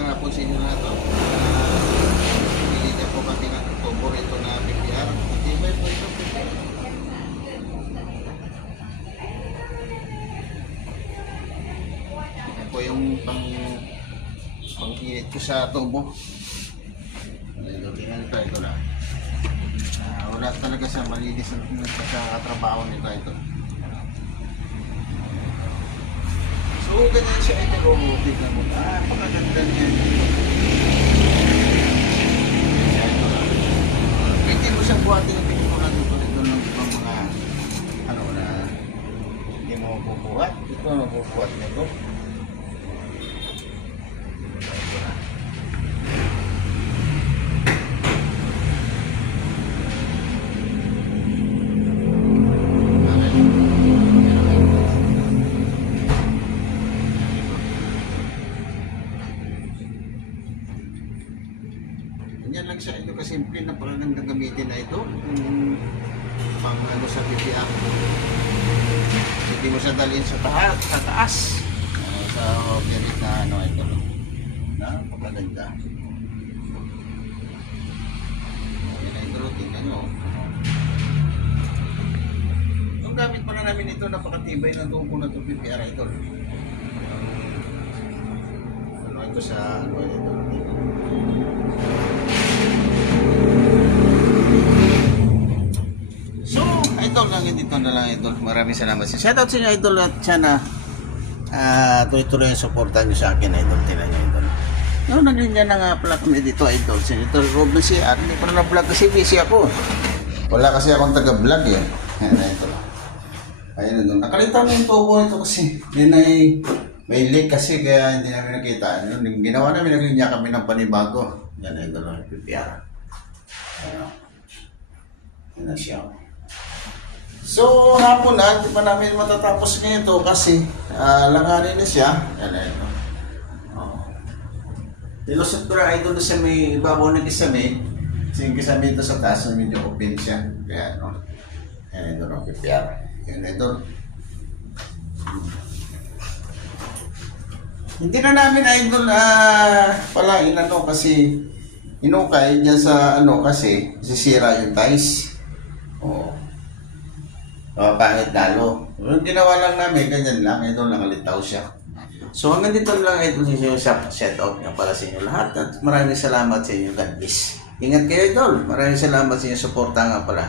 magandang hapon sa inyo lahat. Pili niya po kami ng tubo rito na PPR. Matibay po ito PPR. Yan po yung pang-init ko sa tubo. Tingnan ito na. Wala talaga sa malinis sa trabaho nito ito. So, ganyan siya ito. Tignan mo. Napakaganda niya. Pwede mo siyang buhatin ang pinikulan dito. Ito ng ibang mga ano na hindi mo mabubuhat. Ito mabubuhat nito. Ganyan lang siya ito kasimple na parang gagamitin na ito pang ano sa PPR. Hindi mo siya dalhin sa taas sa merit na ano ito napakaganda. Yan na ito, tingnan nyo. Ang gamit pa na namin ito, napakatibay ng tubo na ito PPR ito. Ano ito sa ano ito. Idol lang, dito na lang idol. Maraming salamat. Shoutout sa inyo idol at sana tuloy-tuloy yung supportan nyo sa akin idol. Tinan nyo idol. No, naglinyan na nga pala kami dito idol. Si Idol Rob na siya. Hindi pa na vlog kasi busy ako. Wala kasi akong taga-vlog eh. Ayan na idol. Ayan na doon. Nakalitan mo yung tubo ito kasi. Yan ay may leak kasi kaya hindi namin nakita. Yung ginawa namin, naglinya kami ng panibago. Yan na idol. PPR. Ayan. Yan na siya. So, hapon na, hindi pa namin matatapos ngayon to kasi langanin na siya. Yan na ito. Nilusot ko na idol sa may ibabaw ng kisame. Kasi yung kisame ito sa taas na medyo open siya. Kaya ano, yan ito ng PPR. Yan ito. Hindi na namin idol pala inano kasi inukay dyan sa ano kasi sisira yung ties. Oo. Pangit lalo. Yung ginawa lang namin, ganyan lang. Ito nakalitaw siya. So hanggang dito lang ito sa set out niya para sa inyo lahat. At maraming salamat sa inyo. God bless. Ingat kayo idol. Maraming salamat sa inyo. Suporta nga pala.